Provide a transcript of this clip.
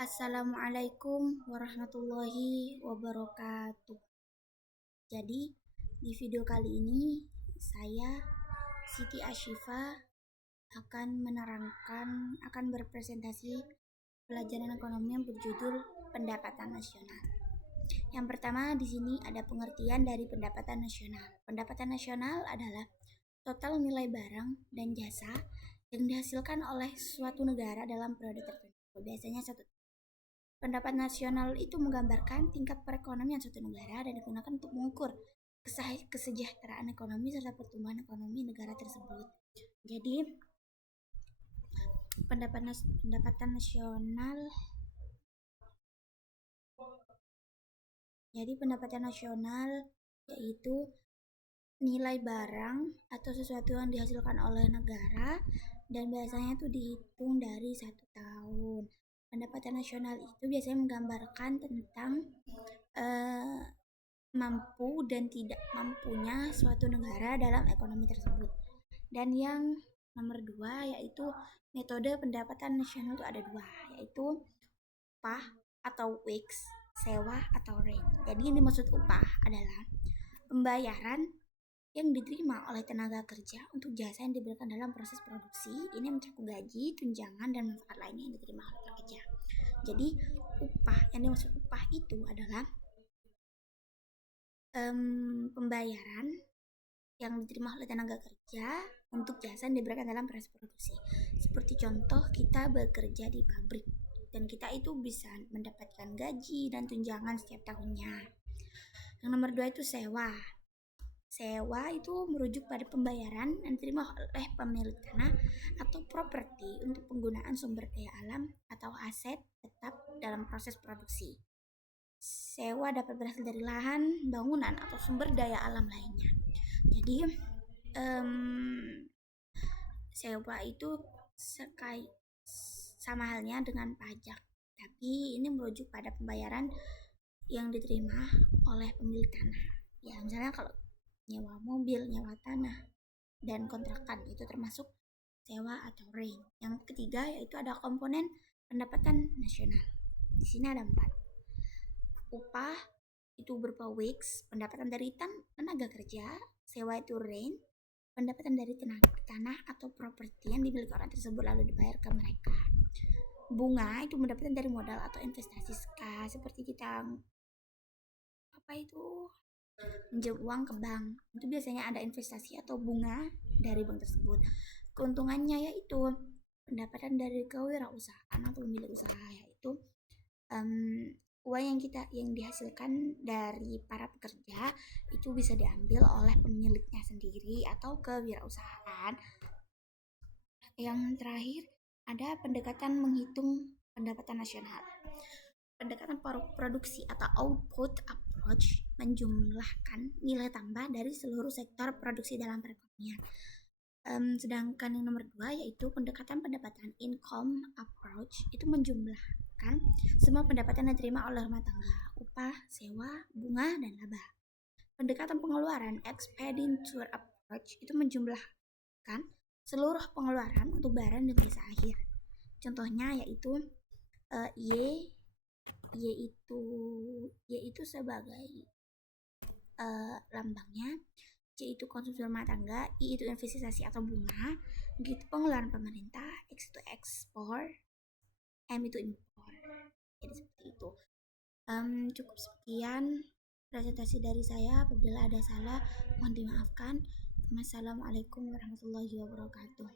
Assalamualaikum warahmatullahi wabarakatuh. Jadi, di video kali ini saya Siti Ashifa akan berpresentasi pelajaran ekonomi yang berjudul pendapatan nasional. Yang pertama di sini ada pengertian dari pendapatan nasional. Pendapatan nasional adalah total nilai barang dan jasa yang dihasilkan oleh suatu negara dalam periode tertentu. Biasanya satu. Pendapat nasional itu menggambarkan tingkat perekonomian suatu negara dan digunakan untuk mengukur kesejahteraan ekonomi serta pertumbuhan ekonomi negara tersebut. Jadi, pendapatan nasional yaitu nilai barang atau sesuatu yang dihasilkan oleh negara dan biasanya itu dihitung dari 1 tahun. Pendapatan nasional itu biasanya menggambarkan tentang mampu dan tidak mampunya suatu negara dalam ekonomi tersebut. Dan yang nomor 2 yaitu metode pendapatan nasional itu ada 2, yaitu upah atau wage, sewa atau rent. Jadi ini maksud upah adalah pembayaran yang diterima oleh tenaga kerja untuk jasa yang diberikan dalam proses produksi. Ini mencakup gaji, tunjangan, dan manfaat lainnya yang diterima oleh pekerja. Jadi yang dimaksud upah itu adalah pembayaran yang diterima oleh tenaga kerja untuk jasa yang diberikan dalam proses produksi. Seperti contoh, kita bekerja di pabrik dan kita itu bisa mendapatkan gaji dan tunjangan setiap tahunnya. Yang nomor 2 itu sewa. Sewa itu merujuk pada pembayaran yang diterima oleh pemilik tanah atau properti untuk penggunaan sumber daya alam atau aset tetap dalam proses produksi. Sewa dapat berasal dari lahan, bangunan, atau sumber daya alam lainnya. Jadi, sewa itu sama halnya dengan pajak, tapi ini merujuk pada pembayaran yang diterima oleh pemilik tanah. Ya, misalnya kalau nyewa mobil, nyewa tanah, dan kontrakan itu termasuk sewa atau rent. Yang ketiga yaitu ada komponen pendapatan nasional. Di sini ada 4. Upah itu berupa wage, pendapatan dari tenaga kerja, sewa itu rent, pendapatan dari tanah atau properti yang dimiliki orang tersebut lalu dibayar ke mereka. Bunga itu pendapatan dari modal atau investasi seperti kita pinjam uang ke bank. Itu biasanya ada investasi atau bunga dari bank tersebut. Keuntungannya yaitu pendapatan dari kewirausahaan atau pemilik usaha, yaitu uang yang dihasilkan dari para pekerja itu bisa diambil oleh pemiliknya sendiri atau kewirausahaan. Yang terakhir ada pendekatan menghitung pendapatan nasional. Pendekatan produksi atau output approach menjumlahkan nilai tambah dari seluruh sektor produksi dalam perekonomian. Sedangkan yang nomor 2 yaitu pendekatan income approach itu menjumlahkan semua pendapatan yang diterima oleh rumah tangga, upah, sewa, bunga, dan laba. Pendekatan pengeluaran expenditure approach itu menjumlahkan seluruh pengeluaran untuk barang dan jasa akhir. Contohnya yaitu yaitu sebagai lambangnya. C itu konsumsi rumah tangga, I itu investasi atau bunga, G itu pengeluaran pemerintah, X itu ekspor, M itu impor. Jadi seperti itu. Cukup sekian presentasi dari saya. Apabila ada salah mohon dimaafkan. Wassalamualaikum warahmatullahi wabarakatuh.